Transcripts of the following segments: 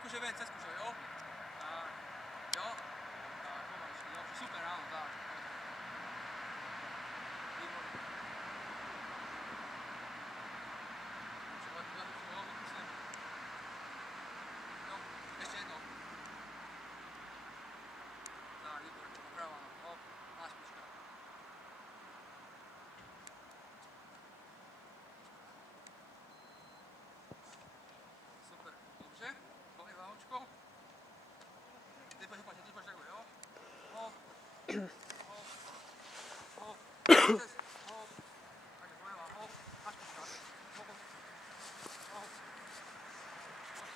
akože ven, cez kužo, jo? Tak, jo? Tak, pomaličky, dobře, super, áno, tak. Výborné. Dobře, vykusnem. Jo, ešte jedno. Tak, výborné, oprava, no, hop, má špička. Super, dobře, kolej váhočko. Teď pojď takhle, jo? Hop, hop, hop, přes, hop, takhle doleva, hop, na špička, hop, hop, hop, pojď.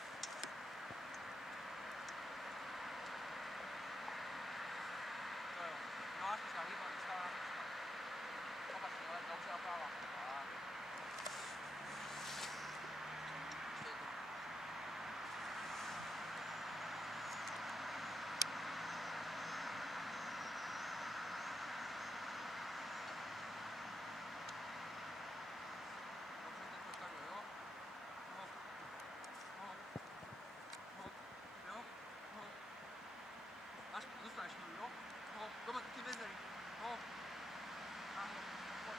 To jo, no na špička, výborně, stále na špička. Opačně, ale dobře a práva. Tak. Ještě jednou. Dostaneš chvíli, jo? Hop, doma ty vezery. Hop. Áno, hop.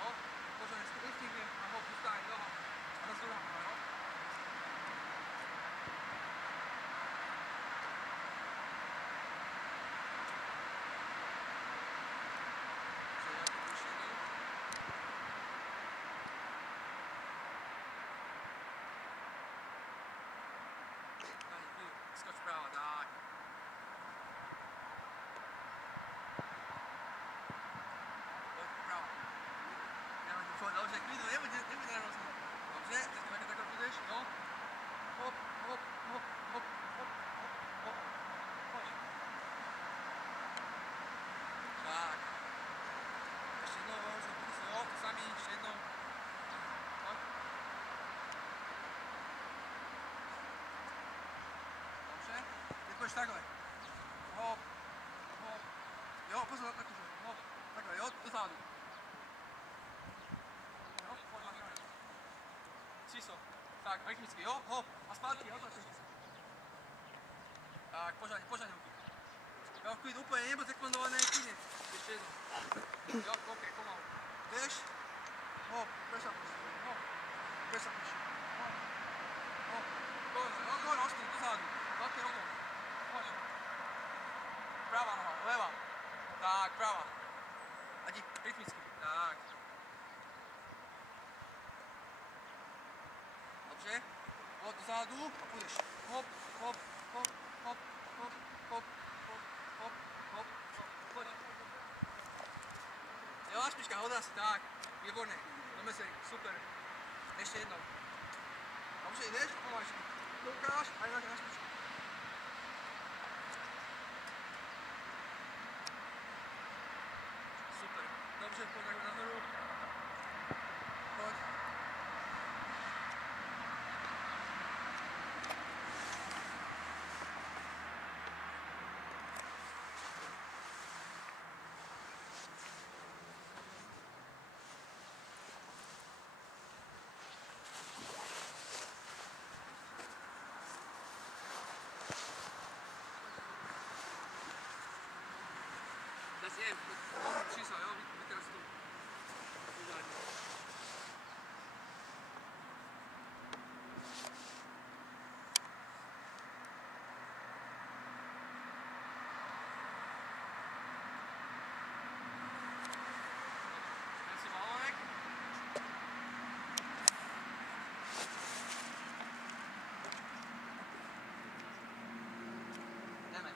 Hop, požadne, nestihne a hop, dostane, jo? A zase druhá noha, jo? Skoč práva, tak. Poď práva. Dobře, klidu, nebuď nervózny. Dobře, teďka takhle budeš, jo? Hop, hop, hop, hop, hop, hop, hop. Pojď. Tak. Ještě jednou, jo, to samý, ještě jednou. Pojď. Dobře, teď půjdeš takhle. Hop, hop. Jo, pozor na kužu, hop, takhle, jo, dozadu. Jo, pojď na kraj. Číslo. Tak, rytmicky, jo, hop, a zpátky, otočíš se. Tak, požádně ruky. Jo, klid, úplně, nebuď sekundované, klidně. Ještě jednou. Jo, ok, pomalu. Jdeš, hop, presapuš, hop, presapuš, hop, hop. Gore, ostri, dozadu. Velký nogou. Pojď. Pravá noha, leva. Tak, pravá. A dík, rytmicky. Tak. Dobře. Hop, dozadu a půjdeš. Hop, hop, hop, hop, hop, hop, hop, hop, hop, hop. Pojď. Jo, špička, hodá si, tak. Výborné. Do mezery, super. Ještě jednou. Dobře, jdeš, pomaličky. Koukáš a jdeš na špičku. Super. Dobře, pojď takhle nahoru. Pojď. Zase je, čísla, jo, vy teraz tu. Pořádně. Dej si balónek. Jdeme.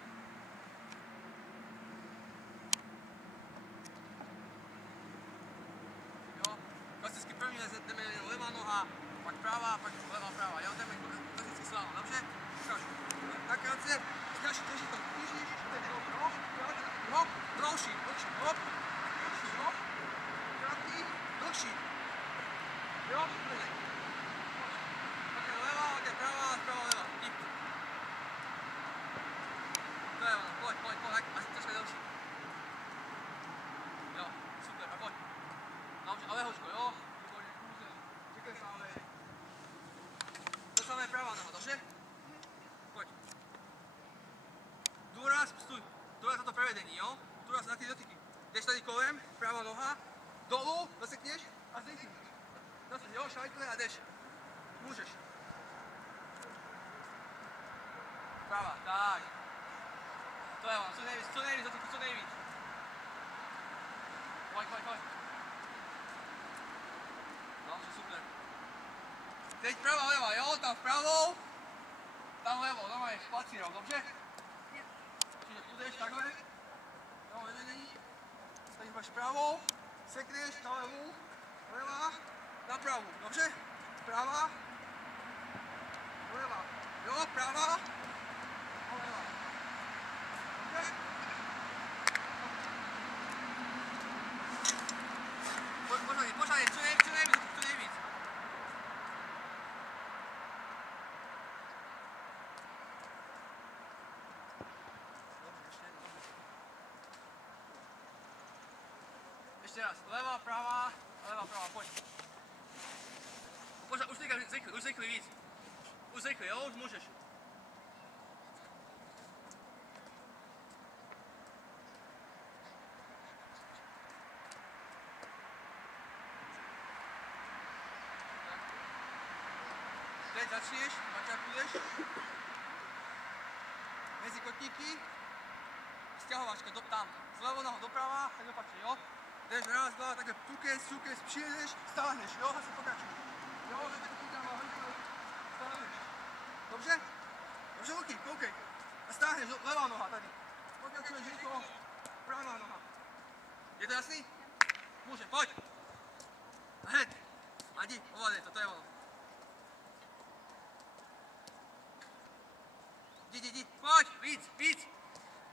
Klasicky první jdeme levá noha, pak pravá, pak levá, pravá. Jo, jdeme klasicky sláma, dobře? Ukážu. Tak krátce, drží to. Ježíš, teď hop, hop, dlouhší, hop, hop, krátký, dlouhší. Jo, pojď. Takhle levá, takhle pravá, pravá, levá. Dík. To je ono, pojď, a troška delší. Jo, super, a pojď. Dobře, ale hoďko, jo? Výborně, kůze. Čekaj stále. To samé je pravá noha, dobře? Pojď. Důraz, stůj. Důraz na to prevedení, jo? Důraz na ty dotyky. Jdeš tady kolem, pravá noha, dolů, zasekneš a zdejsi. Zase, jo, šajkle a jdeš. Můžeš. Pravá, tak. To je ono, co nejvíc dotyky, co nejvíc. Pojď. Dobře, super. Teď pravá, levá, jo, tam vpravo, tam levo, normálně špacírou, dobře? Čiže půjdeš takhle, tam vedený, teď máš pravou, sekneš na levu, levá, na pravou, dobře? Pravá, levá, jo, pravá, a levá, dobře? Pořádně, co nejvíc. Ještě raz, levá, pravá, pojď. Pořád, už zrychli víc. Už zrychli, jo, už můžeš. Teď začneš, načakuješ. Mezi kotníky. Stěhovačka, tam. Zlevo noho doprava, tak opačně, jo? Jdeš raz, dva, takhle cukes, přijedeš, stáhneš, jo? Zase pokračuj. Jo, zase to tam stáhneš. Dobře? Dobře, ruky, koukej. A stáhneš, levá noha tady. Pokračuješ, Jirko, pravá noha. Je to jasný? Může, pojď. A hned. A jdi, ovládej to je ono. Jdi, pojď, víc.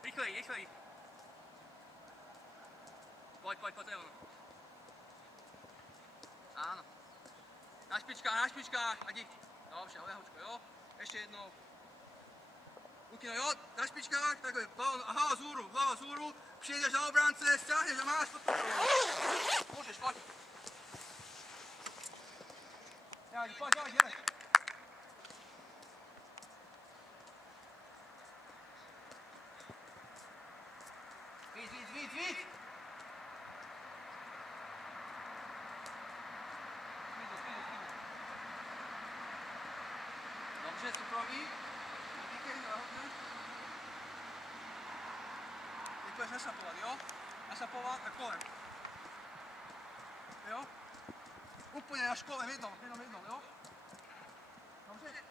Rychleji. Pojď, to je ono. Áno. Na špičkách, a jdi. Dobře, lehočko, jo. Ještě jednou. Ukino, jo, na špičkách, takhle, hlava vzhůru, přijedeš na obránce, stáhneš a máš pod kontrolou. Můžeš, pojď. Pojď, jdeme. Víc. Dobře, cukroví. Teď budeš našapovat, jo? Našapovat a kolem. Jo? Úplně na škole, jednou, jo? Dobře?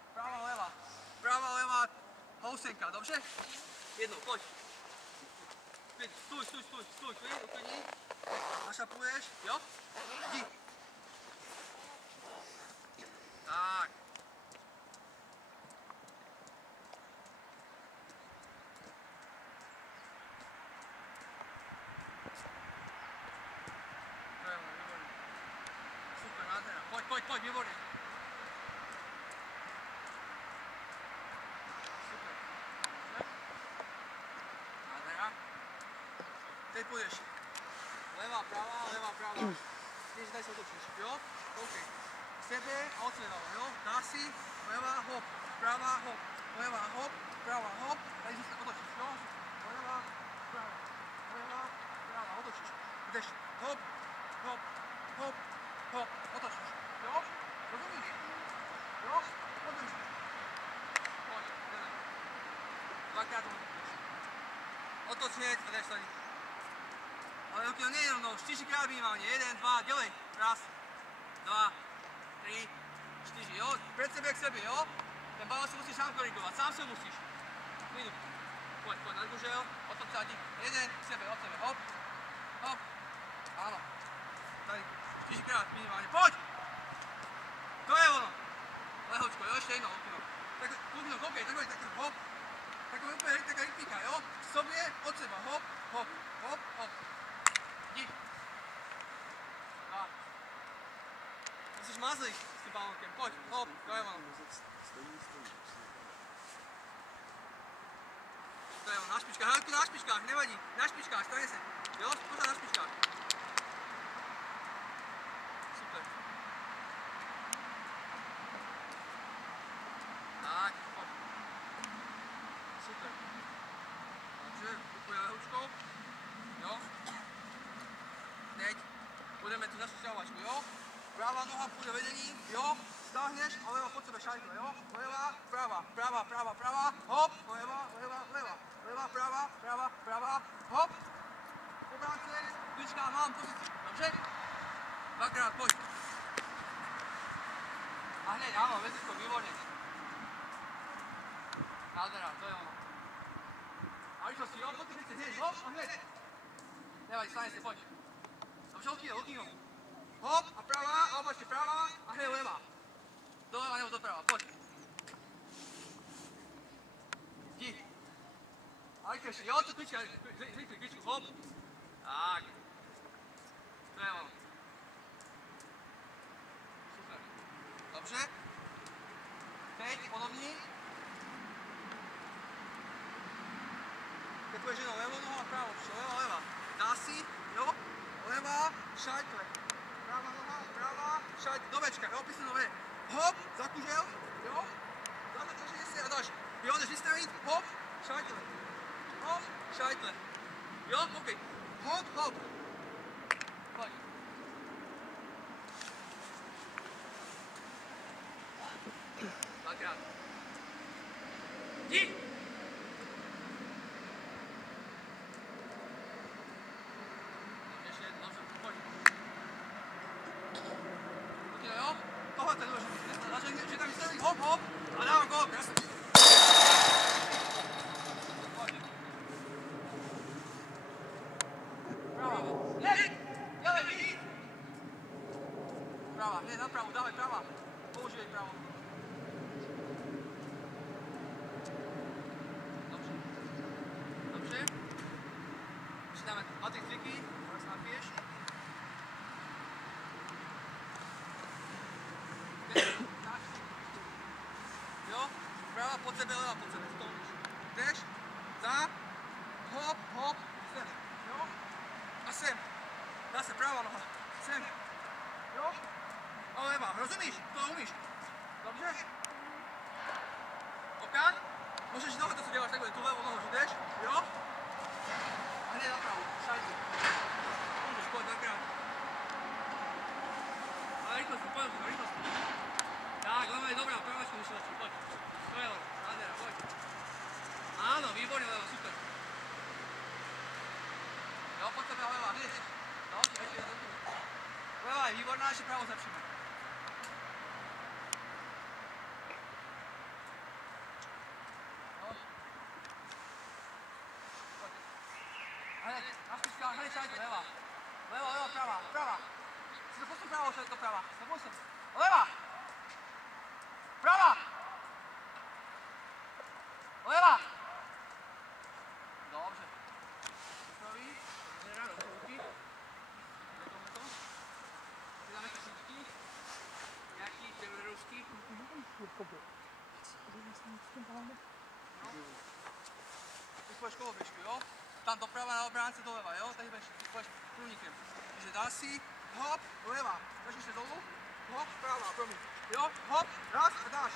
Práva, levá, housenka, dobře? Jednou, pojď. Stůj, uklidni. Našapuješ, jo? Jdi. Tak. Super, nádhera. Pojď, výborně. Super. Nádhera. Teď půjdeš. Levá, pravá. Když tady se otočíš, jo? OK. Sebe a od sebe, jo? Dá si, levá, hop, pravá, hop, levá, hop, pravá, hop. Tady si se otočíš, jo? Levá, pravá, otočíš. Jdeš, hop, otočíš, jo? Rozumíš? Jo? Otočíš. Pojď, jdeme. Dvakrát otočíš. Otoč hned a jdeš tady. Ale ruky nie je rovnou, 4krát minimálne, 1, 2, ďalej, raz, 2, 3, 4, jo, pred sebe k sebe, jo, ten balón si musíš sám korigovať, sám si musíš, minút, poď, na družel, potom sa di, 1, k sebe, od sebe, hop, áno, tady, 4krát minimálne, poď, to je ono, lehočko, jo, ešte jedno, tak, kúkno, koukej, takové, hop, takové úplne, taká rytmika, jo, k sobě, od seba, hop, Jdi. Musíš mazlit s tím balónkem, pojď, hop, to je ono. To je ono, na špičkách, hlavně na špičkách, nevadí, na špičkách, stane se, jo, pořád na špičkách. Super. našu sťahovačku, jo? Pravá noha pôjde vedení, jo? Stáhneš a leva pod sebe šajtle, jo? Leva, pravá, pravá, pravá, pravá, hop, leva, leva, leva, leva, pravá, pravá, pravá, hop. Obránce, klička, mám pozíciu, dobře? Dvakrát, pojď. A hneď, áno, väzisko, výborne. Nádhera, to je ono. A rychlosti, jo, poď si hneď, hop, a hneď. Nevaj, stane si, poď. Dobře, hodí ho. Hop, a pravá, a opačne pravá, a hneď levá. Doleva nebo doprava, poď. Jdi. A rychlejšie, jo, to klička, rychlej kličku, hop. Tak. To je ono. Super. Dobře. Teď podobný. Teď půjdeš jenom levou nohu a pravou, leva, leva. Dá si, jo, leva, šajtle. Pravá noha, pravá, šajtle, do večka, jo, písne do ve. Hop, zakužel, jo, zakužel si a dáš. Jo, jdeš vystavit, hop, šajtle. Hop, šajtle. Jo, OK. Hop, hop. Pojď. Dvakrát. Jdi! Ještě jedno, dobře, pojď. Pojď, jo? Tohle to je důležité. Začne, že tam vystavit, hop, hop. A dávám gól, krásně. Pojď. Prava. Hneď! Dělej, vidí! Prava, hneď na pravu, dávaj prava. Používej pravo. Dobře. Dobře. Přidáme na ty kliky, teraz napiješ. Jo, prava pod sebe, leva pod sebe, stojíš. Jdeš, za, hop, hop, sem, jo, a sem. Zase pravá noha, sem, jo, a leva, rozumíš? To umíš. Dobře? OK? Můžeš tohle, co děláš takhle, tu levou nohu, že jdeš, jo? A hned na pravou, šajtli. Můžeš, pojď, dvakrát. Ale rychlosti, pojď, rychlosti. Tak, leva je dobrá, pravačku musíš začít, pojď. To je ono, nádhera, pojď. Áno, výborne, leva, super. Jo, pod sebe leva, hneď. Dobře, ešte jedno. Leva je výborná, ešte pravo zlepšíme. No. Poď. Hneď, na špička, hneď šajte, leva. Leva, leva, prava, prava. Si to posun pravo, šajte prava. To posun. Leva! Prava! Leva! Dobře. Spraví. Hra, do ruky. To. Přidáme křičky. Nějaký terorusky. No. Teď půjdeš koloběžku, jo? Tam doprava na obránce doleva, jo? Tady půjdeš průnikem. Takže dá si, hop, leva. Začneš se dolů. Hop, pravá, promiň. Jo, hop, raz a dáš.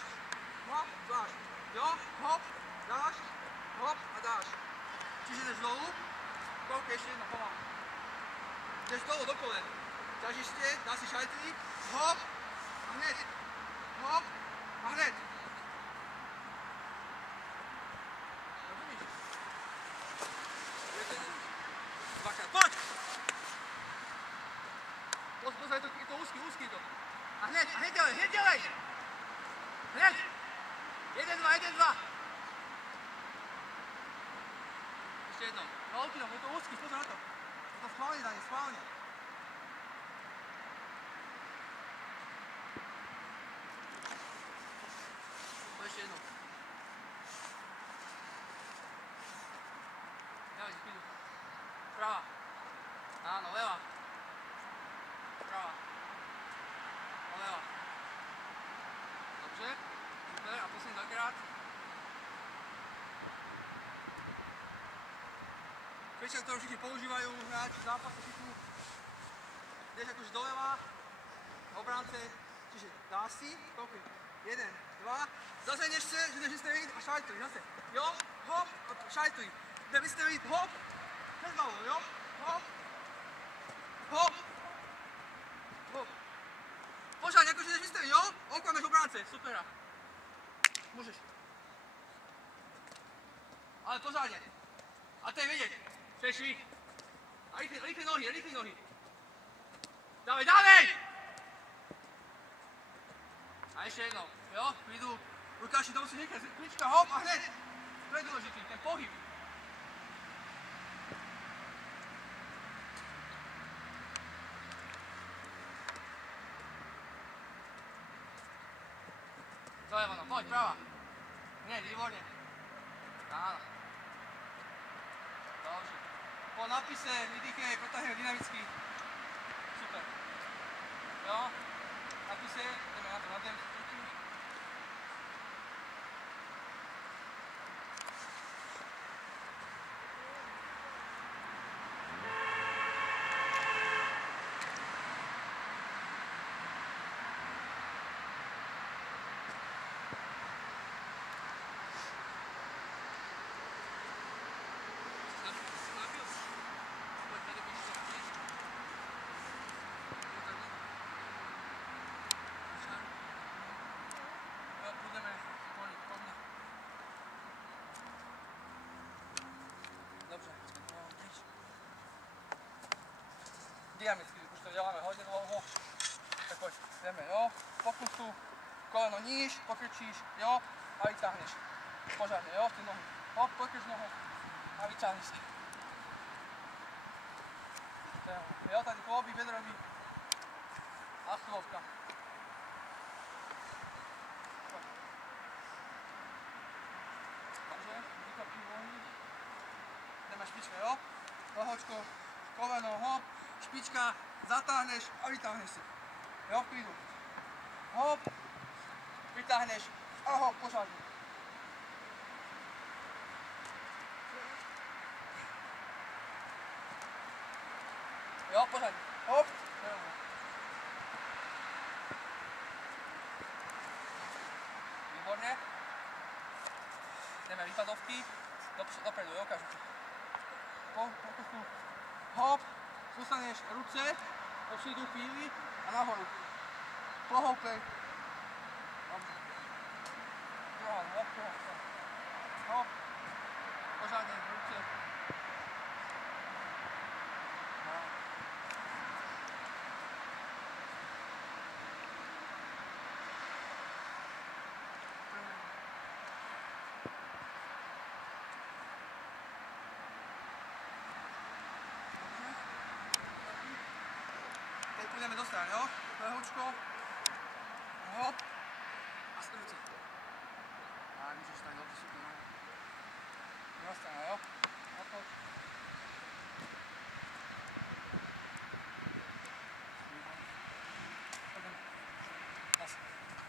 Hop, dáš. Jo, hop, dáš. Hop a dáš. Čiže jdeš dolů. Koukej, ještě jedno, pomalu. Jdeš dolů do kolen. Ťažiště, dá si šajtlí. Hop a hned. Hop a hned. Rozumíš? Dvakrát, pojď! Pozor, je to úzký to. A hned dělej! Hned! 1, 2. Ještě jednou. No, je to úzký, pozor na to. Je to schválně, Dani, schválně. To ještě jednou. Dělej, spídu. Prava. Áno, leva. Prava. A leva. Dobře. Super. A poslední dvakrát. Klička, ktorú všichni používajú, hráči v zápase všichni. Jdeš akože doleva. Obránce. Čiže dá si. Koukej. 1, 2. Zasehneš se, že jdeš vystaviť a šajtli. Zase. Jo. Hop. A šajtli. Jde vystaviť. Hop. Před hlavou, jo. Hop. Hop. dokoneš obránce, supera. Môžeš. Ale pořádne. A to je vedieť. Přešli. A rýchle nohy. Dávej! A ešte jednou, jo? Prídu. Lukáši, to musíš nechať. Klička, hop a hneď. To je dôležitý, ten pohyb. Zlevo, no, poď, práva. Nie, výborne. Áno. Dobře. Po napise vydýchej, protáhne dynamicky. Super. Jo? Napise, ideme na to na den. Dobře, diametricky, už to děláme hodně dlouho, tak pojď, jdeme, jo, pokusu, koleno níž, pokrčíš, jo, a vytáhneš, pořádně, jo, ty nohy, hop, pokrč nohu a vytáhneš se. Jo, tady kloubík bedrový a chlovka. Dobře, vykopí volný. Jdeme špička, jo? Lehočko, koleno, hop, špička, zatáhneš a vytáhneš si. Jo, v klidu. Hop, vytáhneš a hop, pořádně. Jo, pořádně. Hop. Výborně. Jdeme výpadovky. Dopredu, jo, ukážu ti. Pokusu. Hop. Zostaneš ruce. Dopředu chvíli a nahoru. Plohoukej. Dobře. Druhá, hop, hop. Pořádně, ruce. Teď půjdeme do strany, jo? Lehučko. Hop. A z ruce. A můžeš tady do super. Do strany, jo? Odpoč.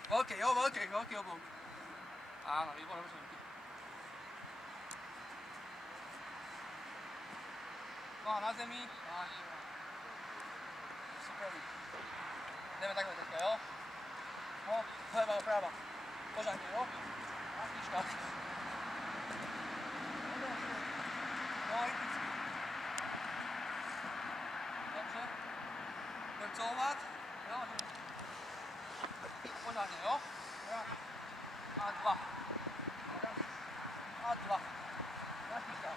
Velký, jo, velký oblouk. Áno, výborné, ruky. No a na zemi. Super. Jdeme takhle teďka, jo? Hop, leva, práva. Pořádně, jo? A špička. No, rytmicky. Dobře. Budem colovat. Jo, pořádně, jo? A dva. A dva. A špička.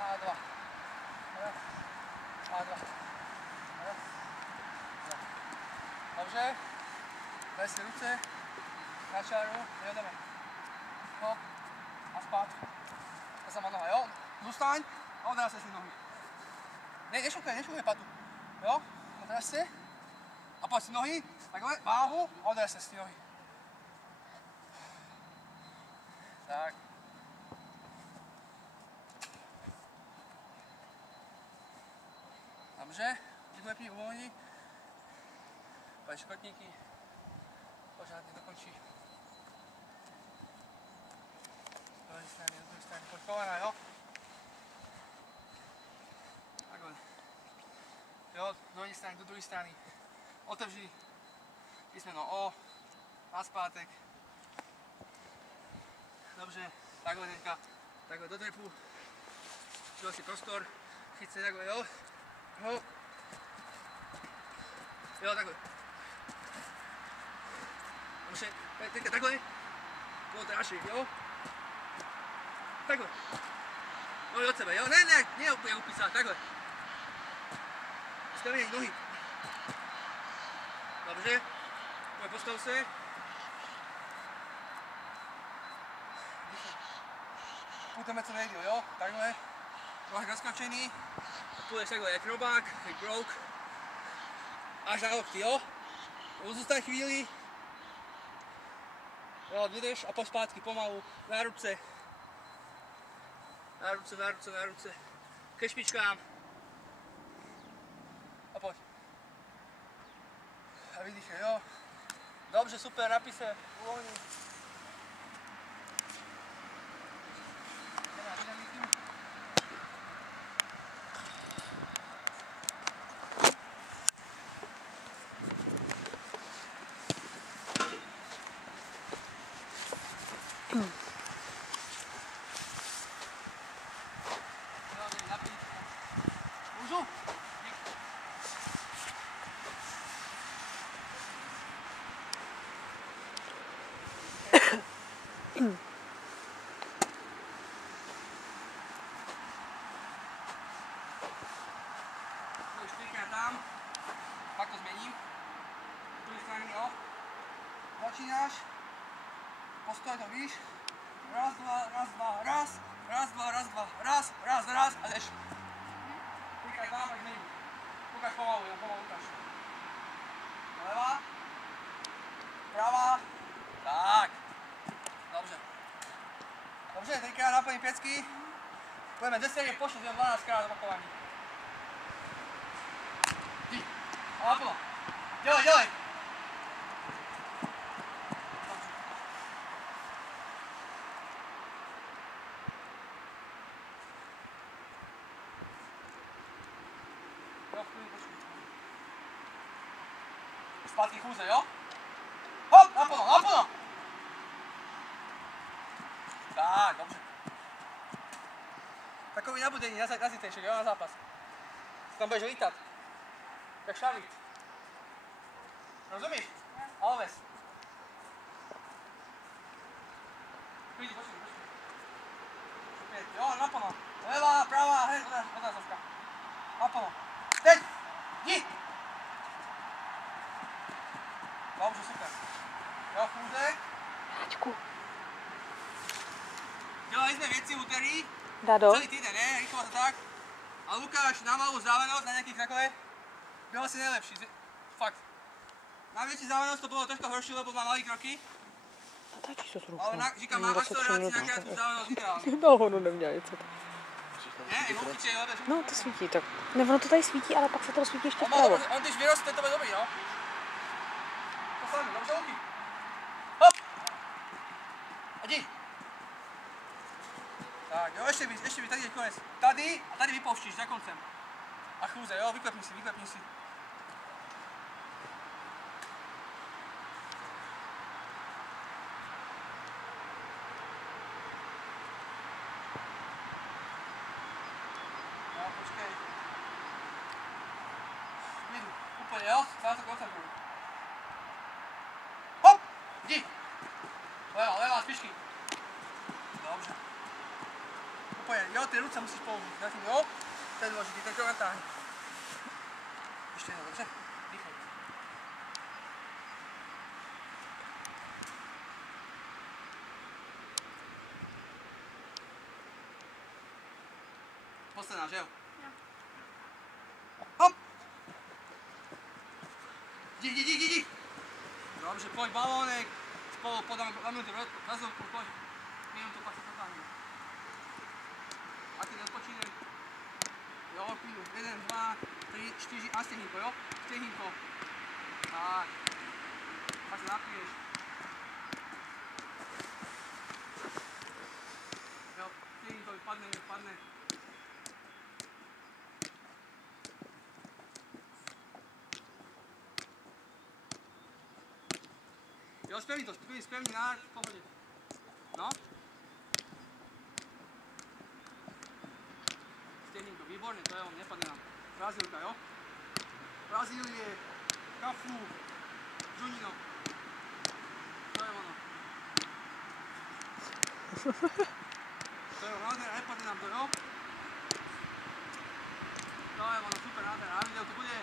A dva. A dva. Dobře, daj si ruce na čáru, jedeme. Hop a zpátky. Ta sama noha, jo? Zůstaň a odráž se si nohy. Nešukej patu. Jo? Odráž se a pojď si nohy, takhle, váhu a odráž se si nohy. Tak. Dobře, vylepí uvolní. Pojď škrtníky, pořádně dokončí. Do druhé strany, pojď kolena, jo? Takhle. Jo, do druhé strany. Otevři písmeno O, nazpátek. Dobře, takhle teďka, takhle do drepu. Čuval si prostor, chyť se takhle, jo? Hop. Jo, takhle. Dobře, teďka takhle. Bylo to radši, jo? Takhle. No od sebe, jo? Ne úplně upísat, takhle. Stavím nohy. Dobře. Postav se. Půjdeme co nejdýl, jo? Takhle. Nohy rozkačený. A půjdeš takhle, jak robák, jak brouk. Až na lokty, jo? Zůstaň chvíli. Jo, vydrž a pospátky pomalu. Na ruce. Na ruce. Ke špičkám. A pojď. A vydýchej, jo? Dobře, super, napij se, uvolni. Můžu? Tam, pak to změním. Tu stranu, jo. Začínáš. Postoj to víš. Raz, dva, a jdeš. Klikaj tam, tak změním. Ukaž pomalu, jen pomalu ukaž. Levá. Pravá. Tak. Dobře. Dobře, teďka naplní pěcky. Půjdeme 10 po 6, 12krát opakování. A naplno. Dělej. Zpátky chůze, jo? Hop, naplno. Tak, dobře. Takový nabudení na zítřejšek, jo, na zápas. Tam budeš lítat. Jak šavit. Rozumíš? Alves. Pojď. Jo, naplno. Levá, pravá, hned, odrazovka. Naplno. Teď! Jdi! Dobře, super. Jo, chůze. Ačku. Dělali jsme věci úterý. Dado. Celý týden, ne? Rychlo to tak. A Lukáš na malou vzdálenost, na nějakých takové, byl asi nejlepší. Fakt. Na větší vzdálenost to bylo trošku horší, lebo má malý kroky. Natáčí se trochu. Ale říkám, má akceleraci na krátkou vzdálenost ideální. No, ono neměla něco. Ne, i určitě, jo. No, to svítí tak. Ne, ono to tady svítí, ale pak se to rozsvítí ještě vpravo. On když vyroste, to bude dobrý, no. To samé, dobře, Luky. Hop! A jdi. Tak, jo, ještě víc, tady je konec. Tady a tady vypouštíš za koncem. A chůze, jo, vyklepni si. No, počkej. Jdu, úplně, jo, stále se koncentruj. Hop, jdi. Levá, spíšky. Dobře. Úplně, jo, ty ruce musíš použít, zatím, jo? To je důležitý, ten krok natáhni. Ještě jednou, dobře? Dýchej. Posledná, že jo? Jo. Hop! Jdi! Dobře, pojď balónek. Spolu podáme minutu, razovku, pojď. Minutu, pak se potáhneme. A ty odpočínej. Jo, půjdu. 1, 2, 3, 4 a stěhínko, jo? Stěhínko. Tak. Pak se napiješ. Jo, stěhínko vypadne. Jo, spevni to, spevni na v pohodě. No. Stěhínko, výborně, to je on, nepadne nám. Brazílka, jo? Brazílie, Cafu, Junino. To je nádhera, nepadne nám to, jo? To je ono super nádhera, na videu to bude.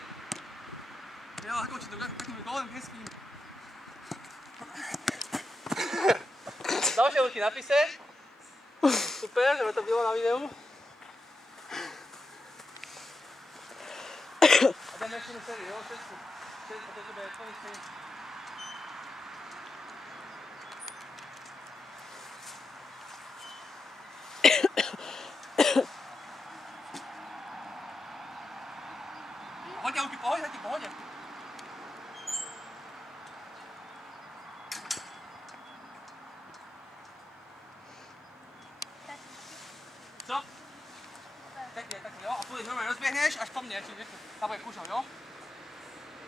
Jo, ako či to takým kolem hezkým. Ďalšie ruky napise. Super, že to bylo na videu. A jdeme ještě na sérii, jo? Česku. A to bude konečný. Pohodě, Luky, pohodě, taky pohodě. Co? Takhle, jo? A půjdeš normálně rozběhneš až po mně, jak ti řeknu. Tam bude kůžel, jo?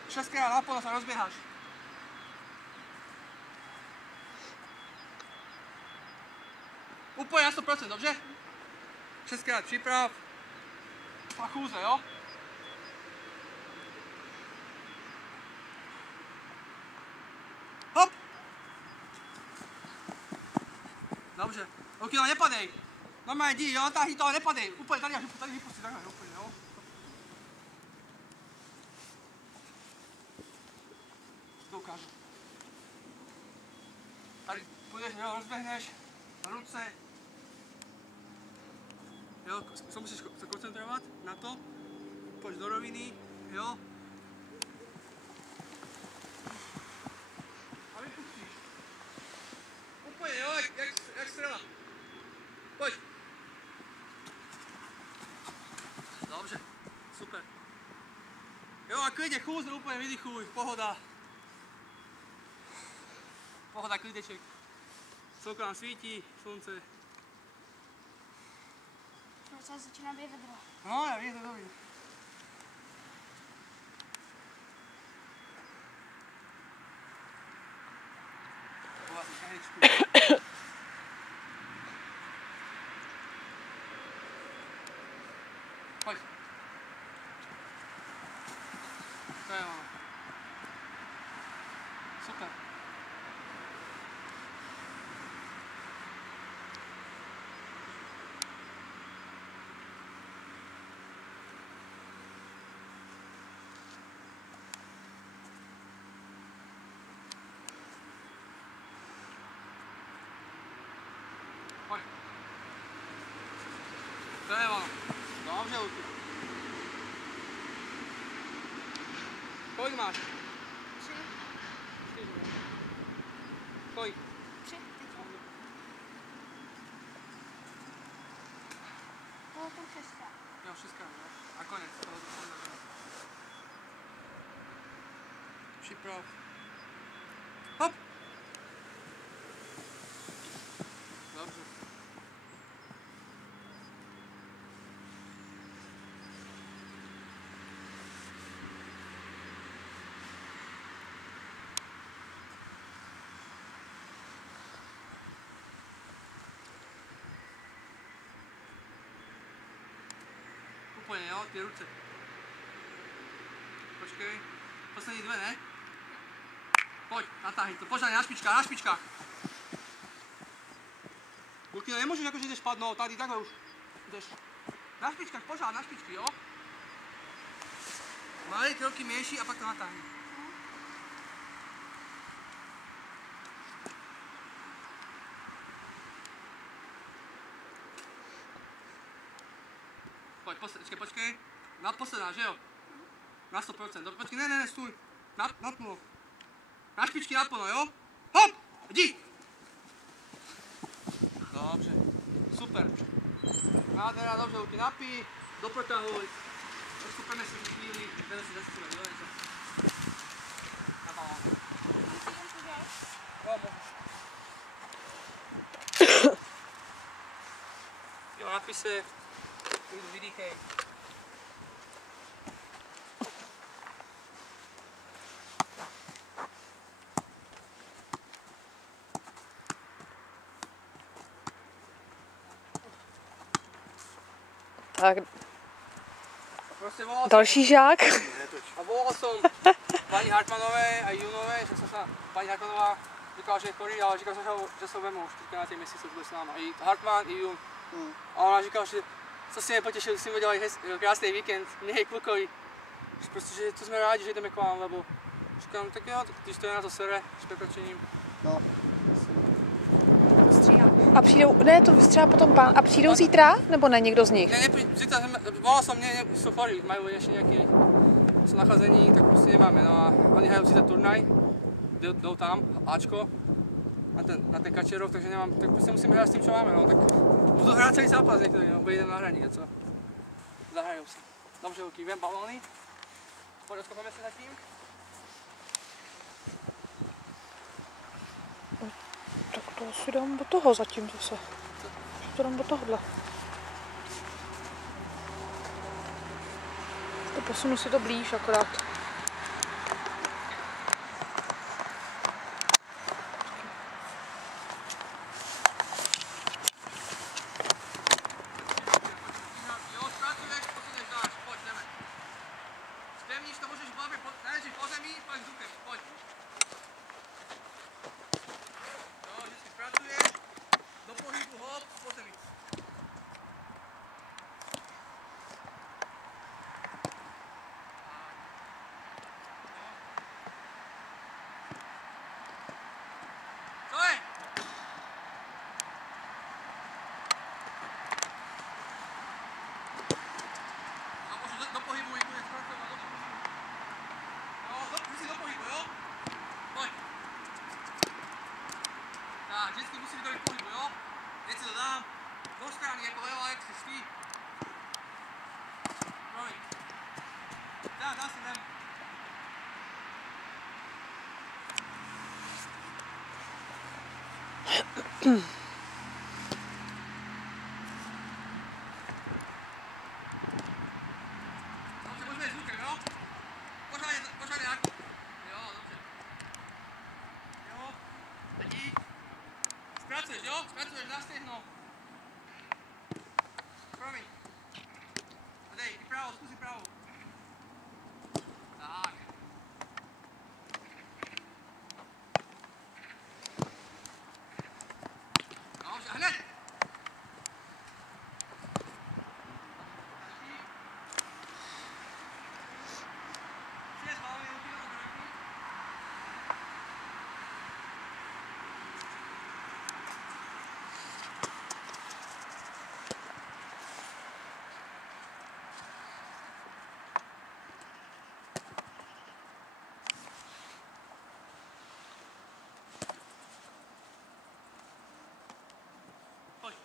6krát na polo se rozběháš. Úplně na 100%, dobře? 6krát připrav. A chůze, jo? Hop! Dobře. Ruky, no nepadej. Normálně jdi, jo? Táhni to, ale nepadej. Úplně tady až tady vypustí, takhle, úplně, jo? To ukážu. Tady půjdeš, jo, rozběhneš. Ruce. Jo, musíš se koncentrovat na to. Pojď do roviny, jo. A vypustíš. Úplně, jo, jak střela. Pojď. Dobře, super. Jo, a klidně chůzl, úplně vydychuj, pohoda. Pohoda, klideček. Slnko nám svítí, slunce. Docela začíná být vedro. No, já vím, to je dobrý. Pojď, kahličku. Pojď. To je ono. Super. Pojď. To je ono. Dobře, Luky. Kolik máš? 3. 4. Kolik? 3. To je tam 6. Jo, 6krát, jo. A konec. Připrav. Hop! Dobře. Úplně, jo, ty ruce. Počkej. Poslední 2, ne? Pojď, natáhni to. Pořádně, na špičkách, na špičkách. Luky, no nemůžeš jakože jdeš padnout, tady takhle už jdeš. Na špičkách, pořád, na špičky, jo? Malé kroky menší a pak to natáhni. Pojď, počkej. Naposledná, že jo? Na 100%. Počkej, ne, stůj. Naplno. Na špičky naplno, jo? Hop! Jdi! Dobře. Super. Nádhera, dobře, Luky, napij. Doprotahuj. Odstupeme si chvíli. Jdeme si zase jo, něco. Na balón. Jo, můžeš. Jo, napise. Vydýchej. Tak, Prostě volal další žák. a volal som pani Hartmanovej a Junové, že sa pani Hartmanová říkal, že je chorý, ale říkal, že se ho vemu už teďka na té misi, co byli s náma. I Hartmann, i Jung. A ona říkal, že co si mě potěšil, že jsme udělali krásný víkend, mě i klukovi. Že prostě, že to jsme rádi, že jdeme k vám, lebo říkám, tak jo, tak když to je na to sere, s překročením. No. A přijdou, ne, to vystřelá potom pán, a přijdou zítra, nebo ne, někdo z nich? Ne, zítra, volal som, jsou chorí, mají ještě nějaké jsou nacházení, tak prostě nemáme, no a oni hrají zítra turnaj, jdou tam, Ačko, na ten Kačerov, takže nemám, tak prostě musíme hrát s tím, co máme, no, tak budu hrát celý zápas někdy, no, bude jeden na hraní, a co? Zahrajou se. Dobře, Luky, vem balóny, pojď, rozkopeme se zatím. Tak to asi dám do toho zatím zase. To dám do tohohle. To posunu si to blíž akorát. Jo, zpracuješ, posuneš dáš, pojď, jdeme. Spevníš to můžeš v hlavě, nejdřív po zemi, pak vzduchem, pojď. Jo, vždycky zpracuješ, do pohybu, hop, po zemi. Co je? A můžu do pohybu, jak bude zpracovat, do pohybu. Jo, musí do pohybu, jo? Pojď. Tak, vždycky musí být do pohybu, jo? Teď si to dám do strany, jako leva, jak si šli. Promiň. Tak, dám si jdem. Dobře, pojďme zvukem, jo? Pořádně jak? Jo, dobře. Jo. Teď. Zpracuješ, jo? Zpracuješ na stehno. Promiň. A dej, i pravou, zkus i pravou. Tak. Dobře, a hned. Přines hlavě, ruky do ruky. Pojď.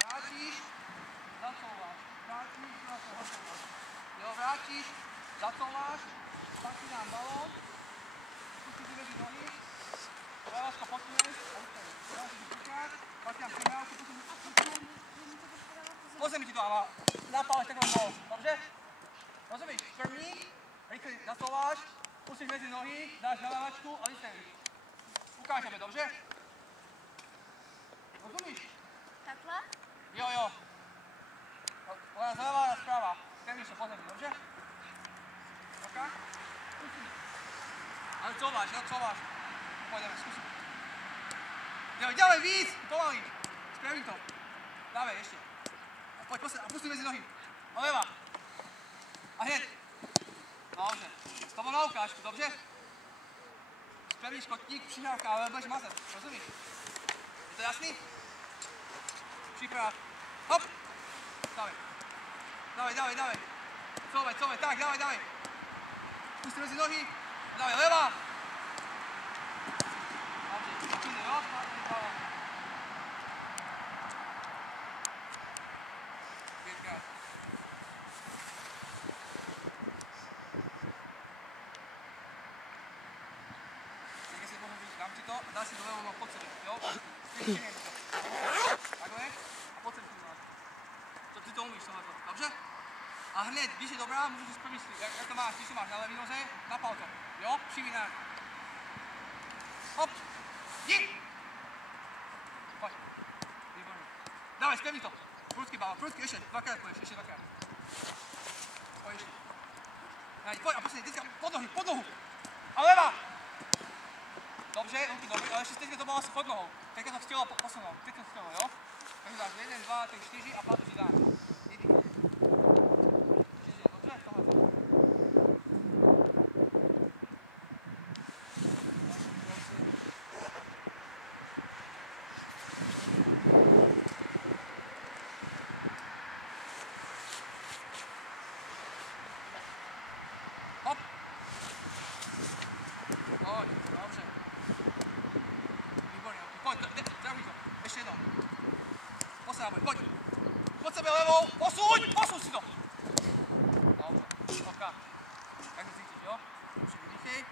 Vrátíš, zacouváš. Vrátíš, zacouváš. Jo, vrátíš, zacouváš, pak si dám balón, zkusíš si mezi nohy, levačko posuneš, pak si dám přihrávku, po zemi ti to dám a napáleš takhle balón, dobře? Rozumíš? První, rychle zacouváš, pustíš mezi nohy, dáš na levačku a vystavíš. Ukážeme, dobře? Rozumíš? Takhle? Jo, jo. Ona zleva a zprava. Pevníš to po zemi, dobře? Ok? Zkusím. Ale couváš, jo, couváš. Pojďme, zkusím. Jo, dělej víc, pomalý. Správím to. Dávej, ještě. A pojď, a pusti mezi nohy. A leva. A hned. Dobře. S tobou na ukážku, dobře? Správníš kotník, přihrávka, ale budeš mazat, rozumíš? Je to jasný? Připrav. Hop. Dávej. Dávej, dávej, dávej. Couvej, tak, dávej, dávej. Pusti mezi nohy. Dávej, leva. Dobře, čili, jo? Pětkrát. Tak jestli mohu říct, dám ti to a dá si to levou nohu pod sebe, jo? Takhle a pod sebe si to dáš. To ty to umíš, tohleto, dobře? A hned, když je dobrá, můžeš si přemyslit, jak to máš, když to máš na levý noze, napal to, jo? Přijmi na. Hop, jdi! Pojď, výborně. Dávej, spevni to. Prudký balón, prudký, ešte, dvakrát poješ, ešte dvakrát. Pojď ešte. Pojď a posledný, teďka pod nohu. A leva. Dobře, ruky dobrý, ale ještě teďka to bylo asi pod nohou. Teďka to chtělo posunout, teďka to chtělo, jo? Takže dáš 1, 2, 3, 4 a pátu si dáš. Dobře, tohle to. Hop. Pojď, dobře. Výborně, pojď, trafí to. Ještě jednou. Posávaj, pojď. Pojď sebe levou, posuň si to. Dobře, oka. Jak to cítíš, jo? Už vydýchej.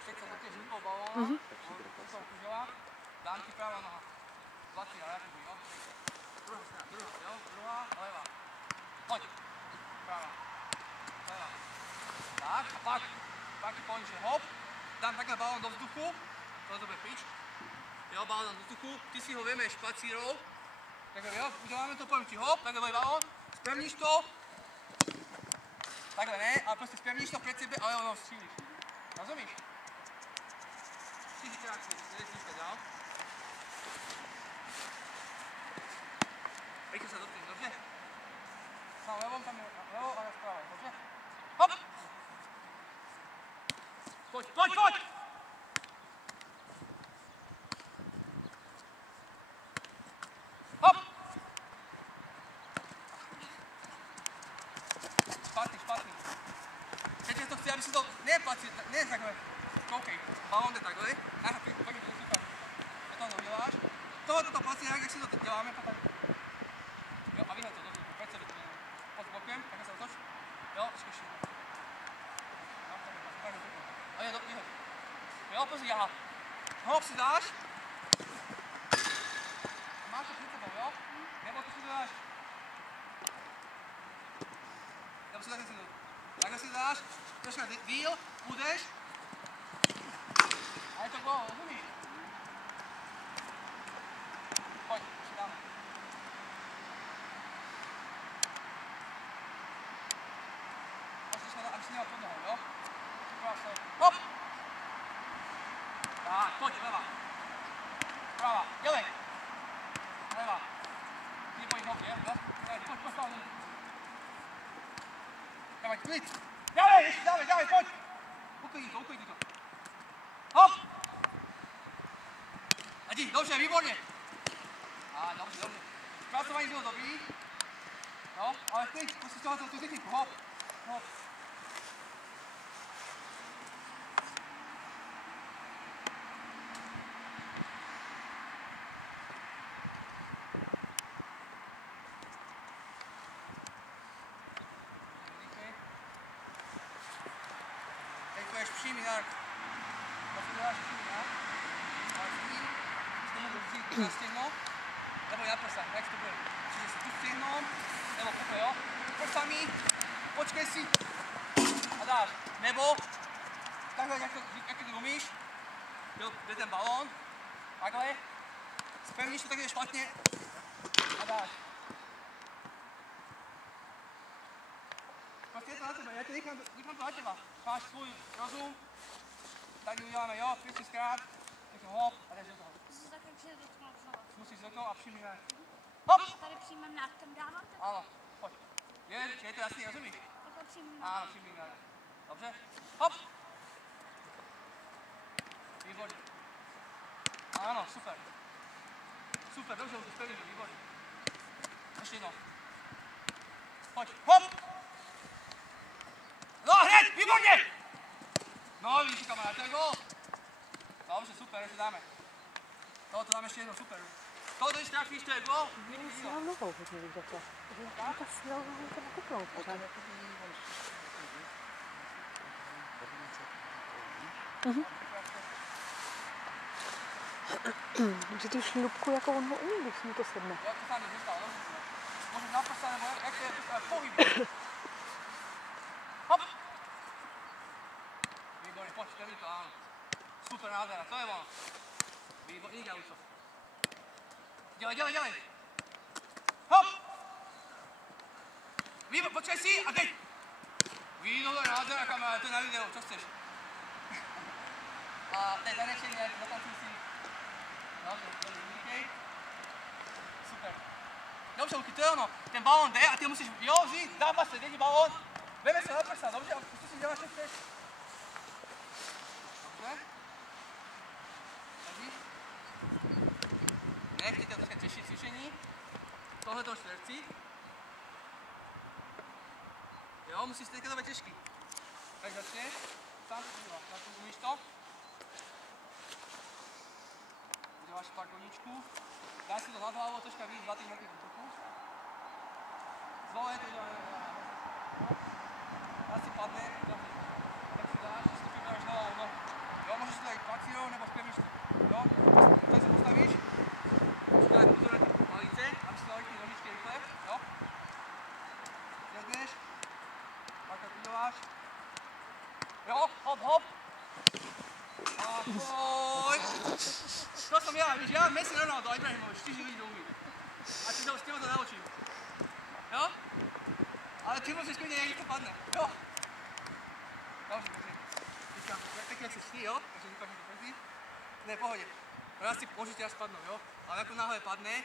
Teď sa dotiaž rýpol balóna, to som kužela, dám ti pravá noha. Zlatý a jakoby, jo? Druhá strana, jo? Druhá, levá. Poď. Pravá. Levá. Tak, a pak ti poviem, že hop, dám takhle balón do vzduchu, to bude pryč. Jo, balón do vzduchu, ty si ho viemeš špacírov. Takhle, jo, uděláme to, poviem ti hop, takhle bude balón, spevníš to. Takhle ne, ale proste spevníš to pred sebe, ale ho střílíš. Rozumíš? Čtyřikrát si troška dál. Rychle se dotkneš, dobře? Na levou, tam je levou a na zprávě, dobře? Hop! Pojď! Hop! Špatný. Teď to chci, aby si to ne takhle. Koukej, balón jde takhle, pojď to super. To uděláš. Tohle to platí, jak si to teď děláme, potom. Jo, a vyhled to do vzduchu, pojď se do toho. Pod bokem, takhle se otoč. Jo, zkuš. Jo, takhle do vzduchu. A je, vyhled. Jo, pozri, aha. Hop si dáš. Máš to před sebou, jo? Nebo to si dáš. Nebo si takhle si dáš. Troška díl, půjdeš. A je to gól, rozumíš? Pojď, si dáme. Musíš aby si měl pod nohou, jo? Hop! Tak, pojď, leva. Prava, dělej. Leva. Ty pojď nohy, jo? Pojď. Dávaj, klid. Dávej, pojď. Uklidni to. Hop! A jdi, dobře, výborně. A dobře. Pracování bylo dobrý. No, ale teď, prostě z tohoto tu techniku, hop. Teď budeš přímý nark. Děláš přímý, ale s tím si to můžu vzít na stěhno, nebo na prsa, jak to bude. Čiže si tu stěhnom, nebo takhle, jo. Prsami, počkej si a dáš. Nebo takhle, jak to umíš, jde ten balón, takhle, spevníš to takhle špatně a dáš. Prostě je to na tebe, já tě nechám to na těba. Máš svůj rozum. Tady uděláme, jo, 5-6krát, tak hop a jdeš do toho. Musíš dotknout a přijmi ne. Hop! Tady přímým nárkem dávám? Ano, pojď. Je to jasný, rozumíš? Takhle přímým Ano, přijmi ne. Dobře? Hop! Výborně. Ano, super. Super, dobře, už to spevním, výborně. Ještě jednou. Pojď, hop! No hned, výborně! No, vidíš, kamarád, to je gól. Dobře, super, ešte dáme. Tohoto dáme ešte jedno, super. Tohoto když trafíš, to je gól. Já nohou hodně vidět. Ta síla to nakopnou pořád. Že tu šlupku, jako on ho umí, když mu to sedne. Jo, to tam nezůstalo, dobře. Můžeš na prsa, nebo jak to je pohyb. Hop! Výborně, pojď, to je to, áno. Super nádhera, to je ono. Výborně, níďa už to. Dělej. Hop! Výborně, počkej si a dej! Výborně nádhera, kamaráde, to je na videu, čo chceš? A teď zanečení, dokončuj si. Dobře, vydýchej. Super. Dobře, Luky, to je ono. Ten balón jde a ty musíš, jo, žít, dáva se, jde balón. Veme se na prsa, dobře, a pusti si dělat, čo chceš. Dobře. Držíš. Nechcete troška těžší cvičení. Tohleto čtverci. Jo, musíš teďka to být těžký. Tak začneš. Sám se dívat, na to umíš to. Uděláš pár koníčků. Dáš si to nad hlavou, troška víc, 2 metry do toku. Zvolej to uděláme. Dáš si padne, dobře. Tak si dáš, že si to připravíš hlavou, no. Jo, můžeš si to dát placírou, nebo zpěvíš to. Jo, tak se postavíš. Můžeš dát pozor na ty malice, aby si dali ty nožičky rychle, jo. Jedneš. Pak tak uděláš. Jo, hop. A pojď. To som ja, víš, ja Messi, Ronaldo a Ibrahimovič, 4 lidi umí. A ty s tým to naučím. Jo? Ale ty musíš kľudne, nech to padne. Jo? Dobře. Teďka, pekne jak si jo? Takže vypadne to prdí. Ne, pohodě. Raz si môžete raz padnúť, jo? Ale ako náhle padne,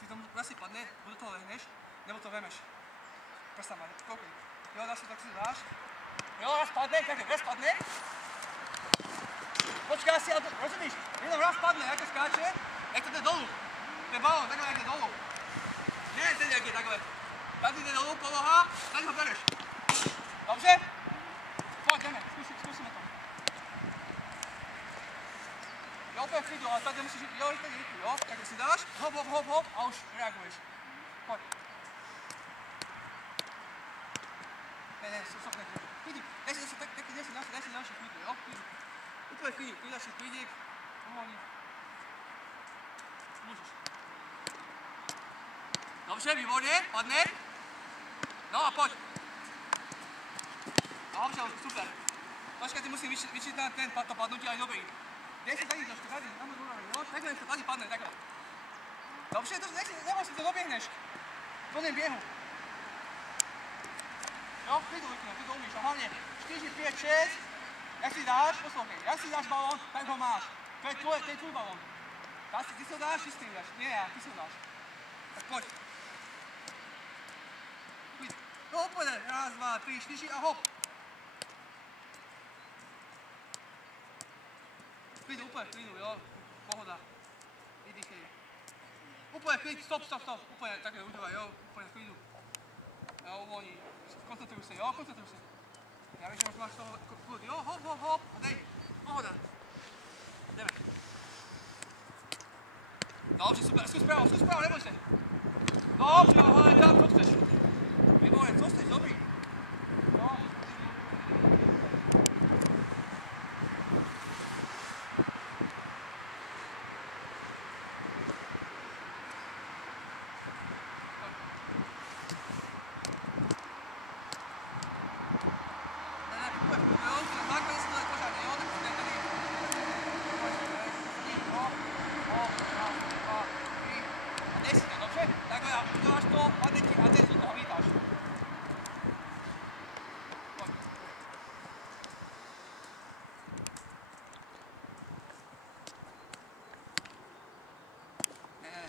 ty tomu raz si padne, buď do toho lehneš, nebo to vemeš. Prstama, koukej. Jo, dáš si, tak si dáš. Jo, raz padne. Počkaj si, ale to, rozumíš? Jenom raz padne, jak to skáče, jak to jde dolů. Ten balón, takhle jak jde dolů. Ne ten, jak je takhle. Tady jde dolů poloha, tady ho bereš. Dobře? Pojď, jdeme, zkusíme to. Jo, úplně v klidu, ale tady musíš jít, jo, rychle, jo. Tak si dáš, hop a už reaguješ. Pojď. Ne, stop, ne. Klidík, daj si další klidu, jo? Úplně klidík, další klidík. Pomalý. Můžeš. Dobře, výborně, padne. No a pojď. Dobře, super. Počkej, ty musím vyčítat to padnutí, ale dobrý. Dej si tady trošku, tady, tam jo? Takhle to tady padne, takhle. Dobře, to nebo si to doběhneš. V plném běhu. Jo, klidu, ty to umíš. A hlavně 4, 5, 6. Jak si dáš, poslouchej, jak si dáš balón, tak ho máš. To je tvůj balón. Ty si ho dáš, ty si ho dáš. Ne, já, ty si ho dáš. Tak pojď. Klid. No, pojď. 1, 2, 3, 4 a hop. Klidu, jo. Pohoda. Vydýchej. Úplně klid, stop. Úplně takhle udělej, jo. Úplně klidu. Jo, uvolní. Koncentruj se, jo, koncentruj se. Já vím, že už máš toho klid, jo, hop, a dej. Pohoda. Jdeme. Dobře, super, zkus právo, neboj se. Dobře, ale tam, co chceš. Výborně, co chceš, dobrý. Jo.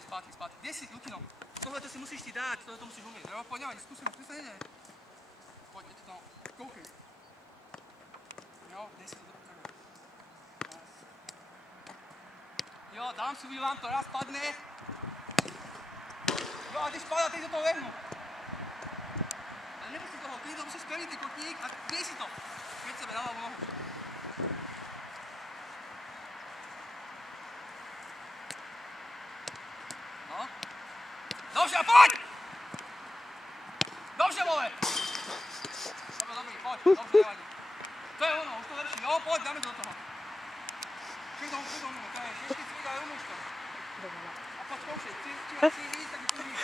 Zpátky. Kde si, Lukino? Tohle si musíš ti dát, tohle to musíš umět, jo? Pojď, zkusíme, ty se nejde. Pojď, je to tam, koukej. Jo, dej si to do takhle. Jo, dám si, udělám to, raz padne. Jo, a když padá, teď do toho lehnu. Ale nebuď si toho, ty to musíš spevnit, ty kotník a dej si to. Pět sebe na hlavu nohu. Dobře, a pojď! Dobře, vole! Dobře, dobrý, pojď, dobře, nevadí. To je ono, už to lepší, jo, pojď, dáme to do toho. Přijď domů, to je těžký cvik, ale umíš to. A pojď zkoušet, chci víc, tak to víš.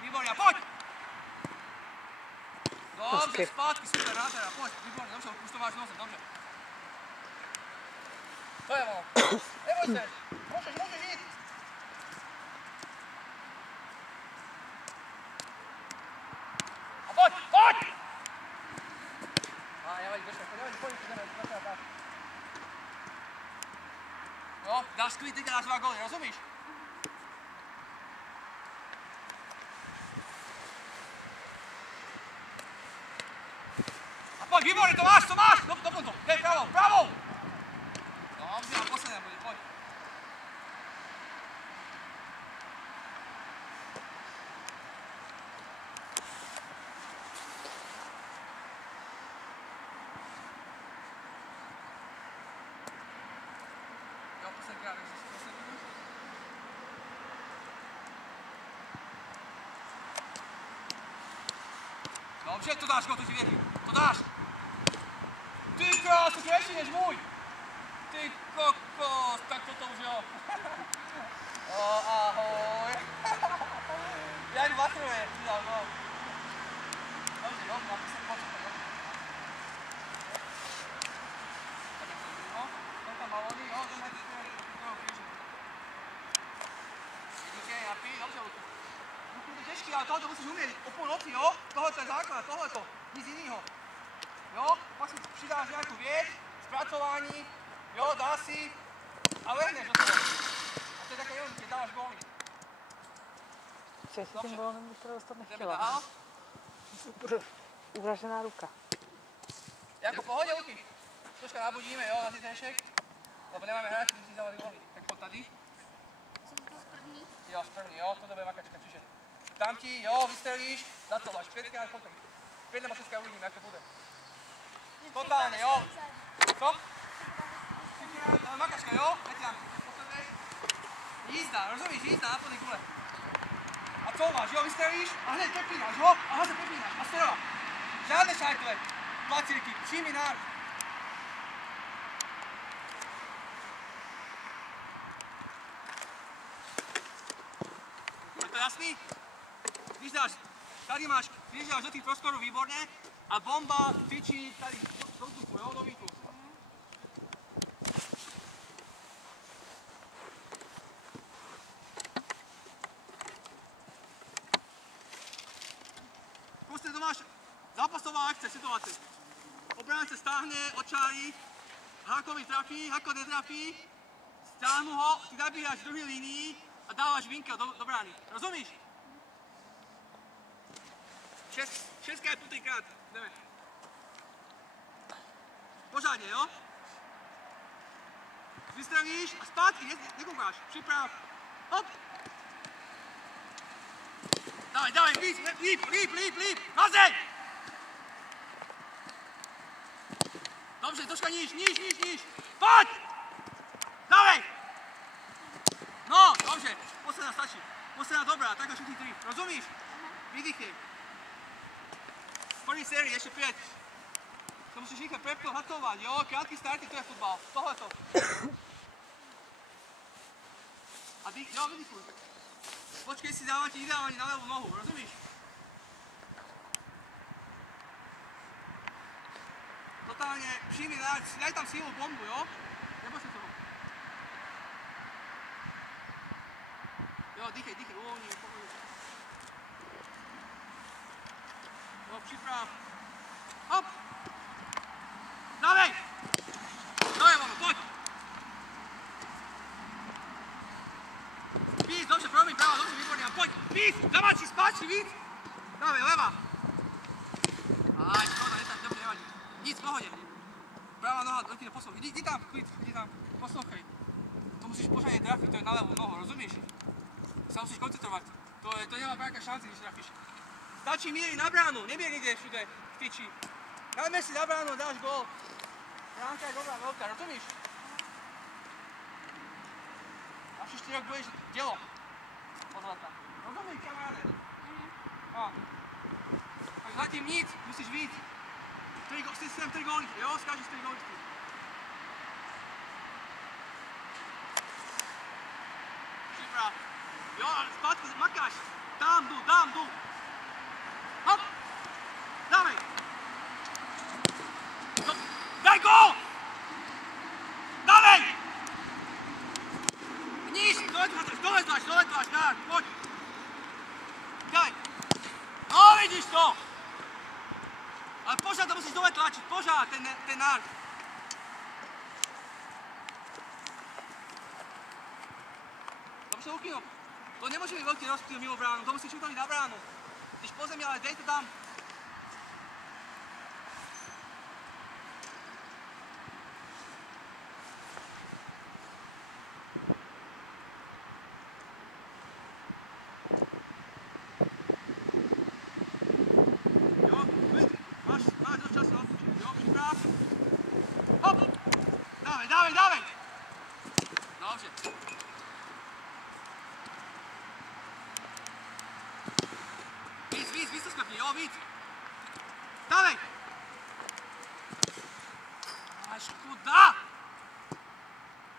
Výborně, a pojď! Dobře, zpátky, super, nádhera, pojď, výborně, dobře, už to máš nosem, dobře. To je ono. Neboj se, můžeš jít. A pojď, pojď! A nevadí, pojď, jdeme. Jo, dáš klid, teďka dáš 2 góly, rozumíš? A pojď, výborně, to máš, doplň to, dej pravou! Dobře, a posledné bude, pojď. Jo, posledkrát, Dobře, to dáš, to ti věřím, to dáš. Ty krásno, to je ještě než můj. Ty kokos, tak toto už jo. O, ahoj. Jak vatruje, no. Dobře, jo, mám se počkat, jo. Tak tam balóny, jo, to máte toho křížu. Vidíte, napí, dobře, Luku. Luku, to je těžký, ale tohoto musíš umět, o půl noci, jo. Tohle je základ, tohleto, nic jinýho. Jo, pak si přidáš nějakou věc, zpracování, jo, dá si a lehneš do toho. A to je také jenom, keď dáš góly. Já si tím gónem bych teda dostat Jdeme nechtěla. dál. Uražená ruka. Jako pohodě, Luky. Troška nabudíme, jo, na ty dnešek. Lebo nemáme hrát, když si dávali góly. Tak pojď tady. Jsem to z první. Jo, z první, jo, to bude makačka, čiže. Tam ti, jo, vystřelíš, zatováš 5krát potom. 5 nebo 6krát uvidíme, jak to bude. Totálně, jo. Co? Makačka, jo? Netiám. Jízda, rozumíš? Jízda na plný kule. A co máš, jo? Vystřelíš a hned přepínáš, jo? A hned se přepínáš. A strela. Žádné šajtle. Placírky, přímý národ. Je to jasný? Když dáš, tady máš, když dáš do těch prostorů výborně a bomba tyčí tady do vzduchu, jo? Do výtku. Prostě to máš zápasová akce, situace. Obránce stáhne, očálí, hákovi trafí, háko netrafí, stáhnu ho, ty nabíháš v druhé línii a dáváš vinkel do brány. Rozumíš? 6krát po 3krát, jdeme. Pořádně, jo? Vystravíš a zpátky, nekoukáš, připrav. Hop! Dávej, líp, nazej! Dobře, troška níž, pojď! Dávej! No, dobře, posledná stačí. Posledná dobrá, takhle všichni 3, rozumíš? Vydýchej. První sérii, ještě 5. To musíš rychle preplatovat, jo? Krátký starty, to je fotbal. Tohleto. A jo, vydýchuj. Počkej si dávám ti ideálně na levou nohu, rozumíš? Totálně přímý národ, daj tam sílu bombu, jo? Neboj se toho. Jo, dýchej, uvolni, pohodě. Jo, připrav. Hop! Dávej! Dávej, ono, pojď! Víc, dobře, promiň, práva, dobře, výborně, a pojď! Víc, zamáčí, spáčí, víc! Dávej, leva! Aj, škoda, dobře, nevadí. Nic, v pohodě. Práva noha, doky neposlouchej, jdi tam, klid, jdi tam, poslouchej. To musíš pořádně trafit, to je na levou nohu, rozumíš? Se musíš koncentrovat, to nemá nějaká šanci, když trafíš. Stačí míry na bránu, neběh někde všude v tyči. Najmeš si na bránu a dáš gól. Bránka je dobrá, veľká, rozumíš? A příští rok budeš dělo. Zatím nic, musíš víc. Systém 3 góly, jo, skážeš 3 góly. Připrav. Jo, ale zpátky makáš. Dám jdu. Hop. Dávej. No, daj gól! Dávej! Níž, dole tlač, dál, pojď. Daj. No, vidíš to. Ale pořád to musíš dole tlačit, pořád, ten náš. Dobře, Lukino, to nemůže být velký rozptyl mimo bránu, to musíš utolit na bránu. Když po zemi, ale dej to tam. Dávej! Dobře. Víc to sklepni, jo, víc. Dávej! A škoda!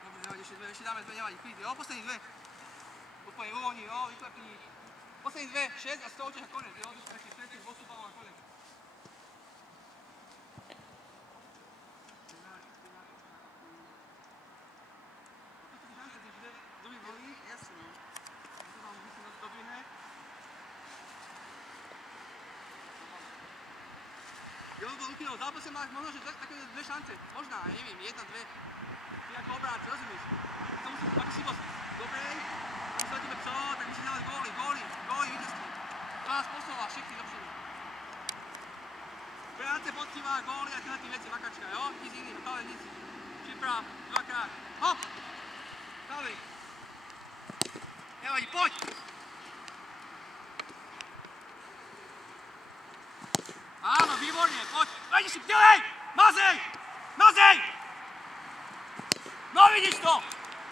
Dobře, nevadí, ještě dáme dvě, nevadí, klid, jo, poslední dvě. Úplně uvolní, jo, vyklepni. Poslední dvě, 6 a z toho a konec, jo, ještě 5, 8 a konec. Jo, Lukino, v zápase máš možno, že takové dvě šance, možná, nevím, 1, 2, ty jako obránce, rozumíš? To musíš, ak si bol dobrej, když za tebe co, tak musíš dávať góly, vítězství. To nás poslala všechny dopředu. Práce poctivá, góly a tyhle ty věci, makačka, jo? Nic jiného, dále nic. Připrav, dvakrát, hop! Dávej. Nevadí, pojď! Áno, výborne, poď, vedíš si, dělej! Mazej! No vidíš to!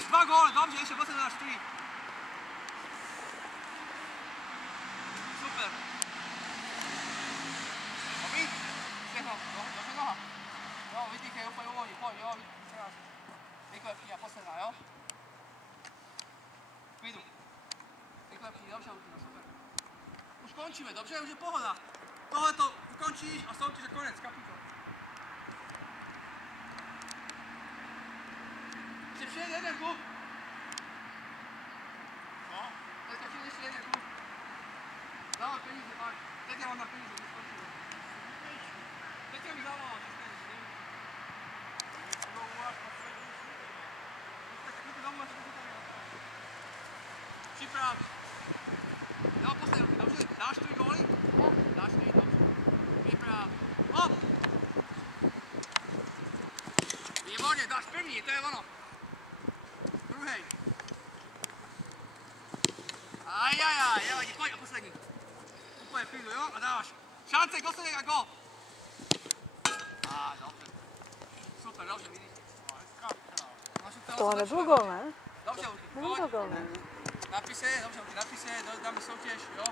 2 góly, dobře, ještě posledné na 4. Super. Dobrý? Všechno, dobře noha. Jo, vydýchej, úplně uvolni, pojď, jo, teraz. Vyklepni a posledná, jo? Klidu. Vyklepni, dobře, super. Už končíme, dobře, už je pohoda. Tohle to ukončíš a soutěž je konec, kapitol. Ještě přijede jeden klub. No, teďka přijede ještě jeden klub. Dává peníze, tak. Teďka mám na peníze, to skončíme. Teďka mi dávalo, že jste nevím. Připrav. Jo, poslední, dobře, dáš 3 góly? Dáš 3, dobře. Vyprav. Hop! Výborně, dáš první, to je ono. Druhej. Ajajaj, nevadí, pojď a poslední. Úplně klidu, jo? A dáváš. Šance, poslední a gól. Dobře. Super, dobře, vidíš. Tohle nebyl gól, ne? Dobře, Luky, Nebyl gól, ne? Napise, dobře, Luky, napise, dáme soutěž, jo?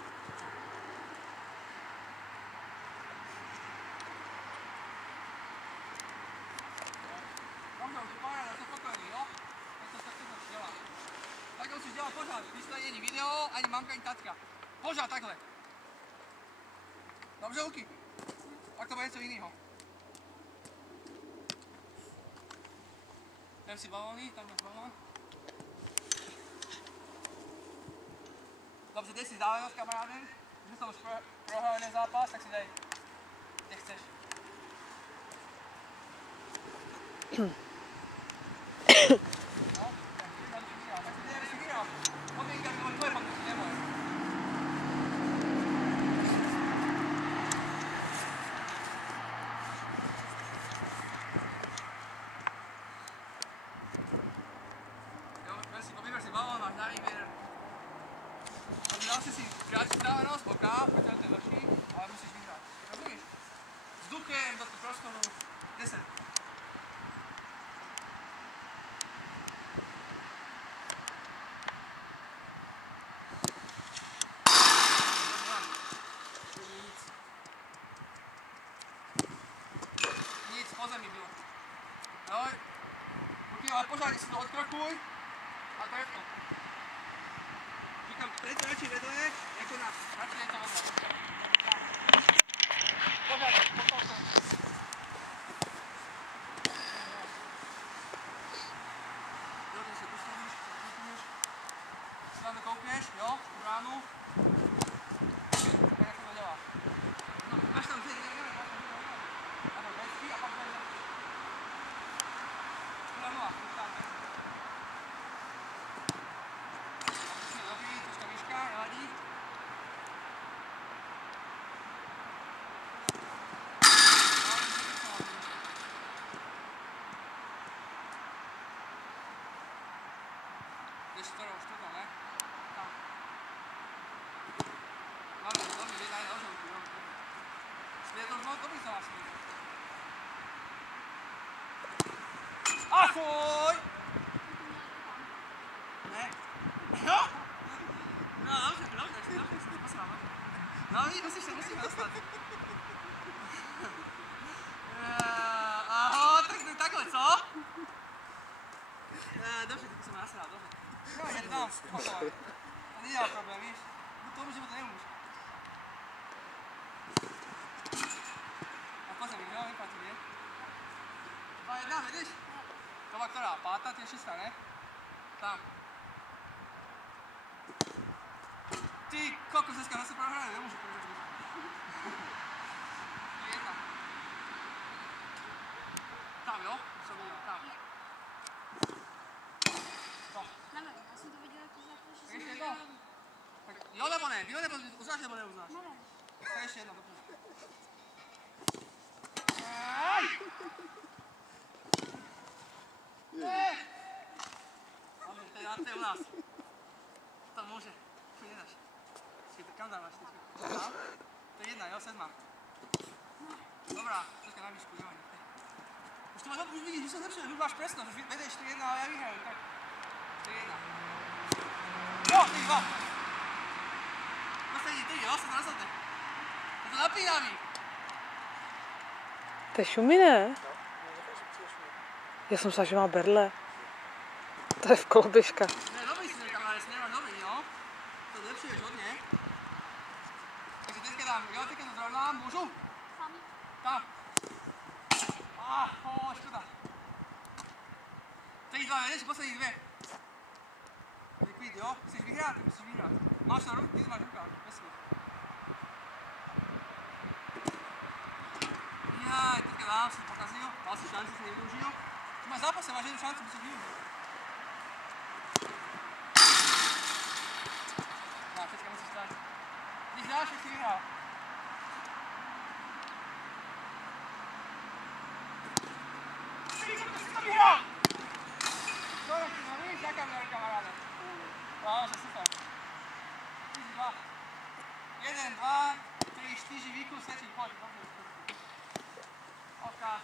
Takhle musíš dělat pořád, když tady není video, ani mamka, ani tatka. Pořád takhle. Dobře, Luky. Pak to bude něco jiného. Jdem si balóny, tam máš balón. Dobře, dej si vzdálenost, kamaráde. Když to už prohrál jeden zápas, tak si dej, kde chceš. Vyber si balón, máš na výběr. Dal si krátkou vzdálenost, OK, protože to je lepší, ale musíš vyhrát. Rozumíš? Vzduchem do prostoru 10. pořádně si to odkrokuj. A to je to. Říkám, teď radši vedle, jako nás. Radši je to vedle. Pořádně, pochop to. Jo, teď se postavíš, odkrokujíš. Si tam to koukneš, jo, v ránu. Tak jak se to dělá. No, až tam ty, a to bezpí a pak vedle. Ráno a vystáváš. Dobrý, troška výška, nevadí. Jdeš to, ne? Tam. Dobrý, vydaj na ožovku, jo. Je to moc dobrý za vás. Ahoj! Ne? Jo? No, dobře, se to posral, no. No, musíme dostat. Ahoj, tak takhle, co? Dobře, tak jsem nasral, dobře. No, jde tam, hotovo. To nedělá problém, víš? No to můžeme, to nemůžu. A pozem, jo, vyplatí, ne? 2-1, vidíš? To byla která? Pátá, to je šestá, ne? Tam. Ty kokos, dneska zase prohráli, nemůžu prohrát. 1. Tam, jo? Co bylo? Tam. To. Nevím, já jsem to viděla jako základ, že Ještě jsem jedno? Tak jo nebo ne? Jo nebo uznáš nebo neuznáš? nevím. Tak ještě jedno, dobře. Dobře, to je u nás. To může. Tu nedáš. Kam dáváš teď? Tam? To je 1, jo, 7. Dobrá, teďka na výšku, jo. Už to máš, už vidíš, že se zlepšil, už máš presnost, už vedeš 4-1, ale já vyhraju, tak. 4-1. Jo, 3-2. Poslední 3, jo, se to nasadne. Je to napínavý. To je šumí, ne? Já jsem myslela, že má berle. To je v koloběžka. Ne, dobrý si říkám, ale směrem dobrý, jo. To zlepšuješ hodně. Takže teďka dám, jo, teďka to zrovnám, můžu? Sami. Tam. Škoda. 3-2, jedeš, poslední 2. Likvid, jo? Chceš vyhrát? Musíš vyhrát. Máš to ruku, ty máš ruka, vesmír. Jaj, teďka dám, jsem pokazil, dal si šanci, si nevyužil. Ty máš zápase, máš jednu šanci, musíš využít. No, teďka musíš stát. Když dáš, jak jsi vyhrál. To vyhrál! To je, no víš, jaká měla kamaráde. Váže, super. 2. 1, 2, 3, 4 výkon, stačí, pojď, dobře. Ok.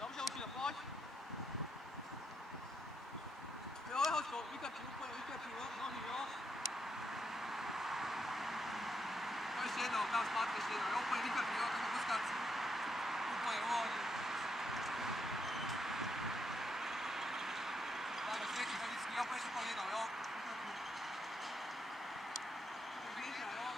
Dobře, Lučino, pojď. Jo, hoď to, vyklepí, úplně vyklepí, nohy, jo. No ještě jednou, tam zpátky ještě jednou, jo, úplně vyklepí, jo, tak po skarci. Úplně, volně. Dáme světí, vždycky, jo, úplně super jednou, jo. Běžná, jo.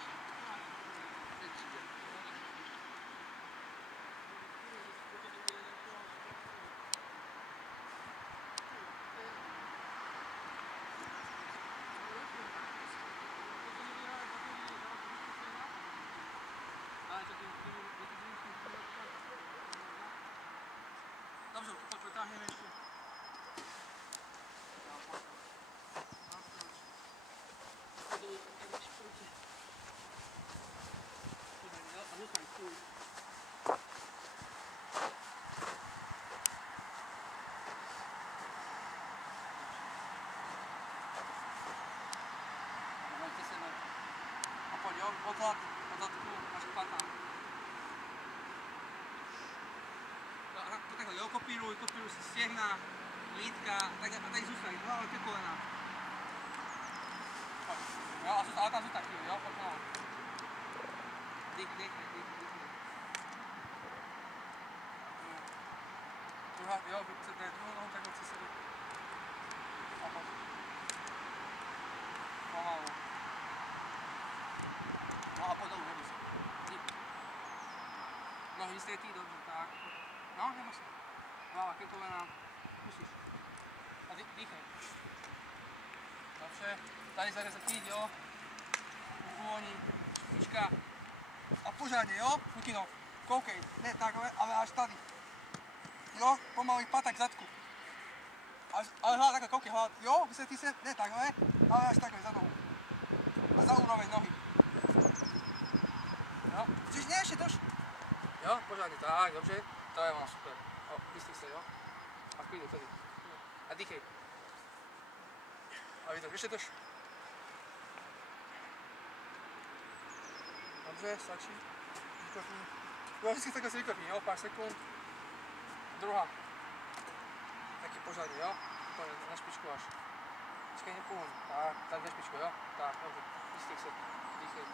Dobrze, potáhneme ještě. od zadku až k platám. To takhle, jo, kopíruj si stehna, lítka, tak a tady zůstaň, hlava ke kolena. Pojď, jo, ale tam zůstaň chvíli, jo, pojď hlava. Dýchnej. Druhá, jo, druhou nohu takhle chci sebe. A pojď. Pomalu. No a pojď dolů, neboj se. Nohy vystretí, dobře, tak. No, neboj se. Hlava ke kolena. Musíš. A dýchej. Dobře. Tady se cít, jo. Uvolní. Špička. A pořádně, jo? Putino. Koukej. Ne takhle, ale až tady. Jo, pomalu patak k zadku. Ale hlava takhle, koukej, hlava. Jo, vysvětlí se, ne takhle, ale až takhle za nohu. A za úroveň nohy. Jo, chceš, ne, ještě trošku. Jo, pořádně, tak, dobře. To je ono, super. Jo, vystřih se, jo. A v klidu, tady. A dýchej. A vydrž, ještě trošku. Dobře, stačí. Vykopni. Jo, vždycky takhle si vykopni, jo, pár sekund. Druhá. Taky pořádně, jo. Úplně na špičku až. Počkej, nepůň. Tak, tady na špičku, jo. Tak, dobře. Vystřih se. Dýchej.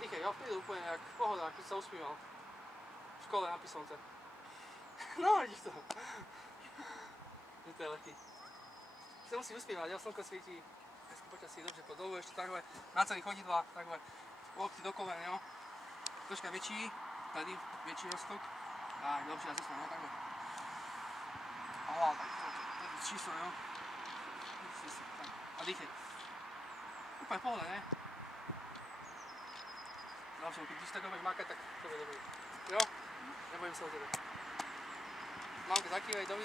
Dýchej, jo, v klidu úplně jak pohoda, jak se usmíval. V škole na písomce. No, vidíš to. Že to je lehký. Se musí uspívat, jo, slnko svítí. Hezky počasí, dobře, pojď dolů ještě takhle. Na celý chodidla, takhle. Lokty do kolen, jo. Troška větší, tady větší roztok. Tak, dobře, a zůstane, jo, takhle. Aha, tak to číslo, jo. Tak, a dýchej. Úplně pohoda, ne? Dobře, když takhle budeš mákat, tak to bude dobrý. Jo? Nebojím se o tebe. Mamka, zakývej, do videa.